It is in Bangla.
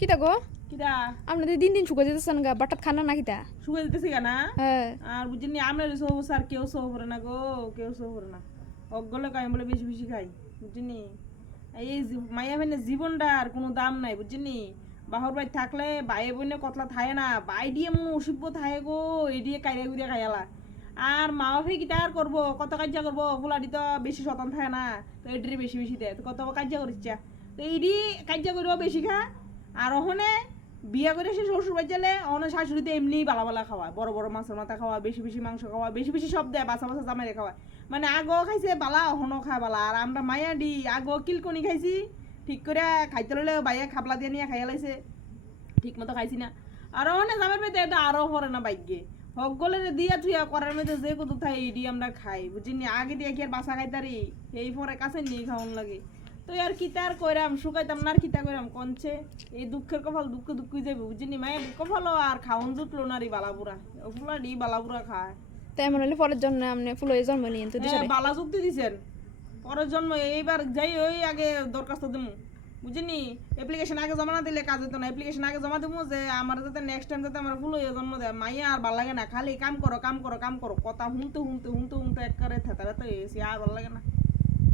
কিতা গো কিরা আপনাদের দিন দিন শুকা যেতেছেন গা বাটাত খানা না কিতা শুয়ে দিতেছি কেনা হ্যাঁ আর বুঝিনি আমরা সব স্যার কেউ সহ করে না গো কেউ সহ করে না অগলে খাই বলে বেশি বেশি খাই বুঝিনি এই মাইয়া মানে জীবনটা আর কোনো দাম নাই বুঝিনি বাহর বাই থাকলে বাইয়ে বইনে কতলা থায় না বাই দিয়ে মনে অসভ্য থায় গো এই দিয়ে কাইরা গুড়িয়া খাইয়ালা আর মা বাপে কিটা আর করবো কত কার্য করবো ফুলাডি তো বেশি শতান থাকে না তো এটির বেশি বেশি দেয় তো কত কার্য করিস তো এইডি কার্য করবো বেশি খা আর ওখানে বিয়া করে সে শ্বশুর বাড়ি গেলে অনেক শাশুড়িতে এমনি বালা বালা খাওয়া বড় বড় মাছের মাথা খাওয়া বেশি বেশি মাংস খাওয়া বেশি বেশি সব দেয় বাসা বাসা জামাইরে খাওয়া মানে আগও খাইছে বালা অহনও খায় বালা আর আমরা মায়া দি আগও কিলকনি খাইছি ঠিক করে খাইতে লইলে বাইয়া খাবলা দিয়ে নিয়ে খাইয়া লাইছে ঠিক মতো খাইছি না আর অনেক জামের পেতে এটা আরও পরে না বাইকে সকলে দিয়া থুয়া করার মধ্যে যে কত থাই এডি আমরা খাই বুঝিনি আগে দিয়ে কি আর বাসা খাইতারি এই পরে কাছে নিয়ে খাওয়ান লাগে তো আর কিতা আর কইরাম শুকাইতাম না আর কিতা কইরাম কনছে এই দুঃখের কপাল দুঃখ দুঃখই যাবে বুঝিনি মায়ের কপালও আর খাওন জুটলো না রে বালাপুরা ওগুলা ডি বালাপুরা খায় তাই এমন হলে পরের জন্য আপনি ফুল হয়ে জন্ম নিয়েন তো দিশারে বালা যুক্তি দিছেন পরের জন্ম এইবার যাই ওই আগে দরখাস্ত দেবো বুঝিনি অ্যাপ্লিকেশন আগে জমা না দিলে কাজ হতো না অ্যাপ্লিকেশন আগে জমা দেবো যে আমার যাতে নেক্সট টাইম যাতে আমার ফুল হয়ে জন্ম দেয় মাইয়া আর ভালো লাগে না খালি কাম করো কাম করো কাম করো কথা শুনতে শুনতে শুনতে শুনতে এক করে থেতা ব্যথা হয়ে গেছি আর ভালো লাগে না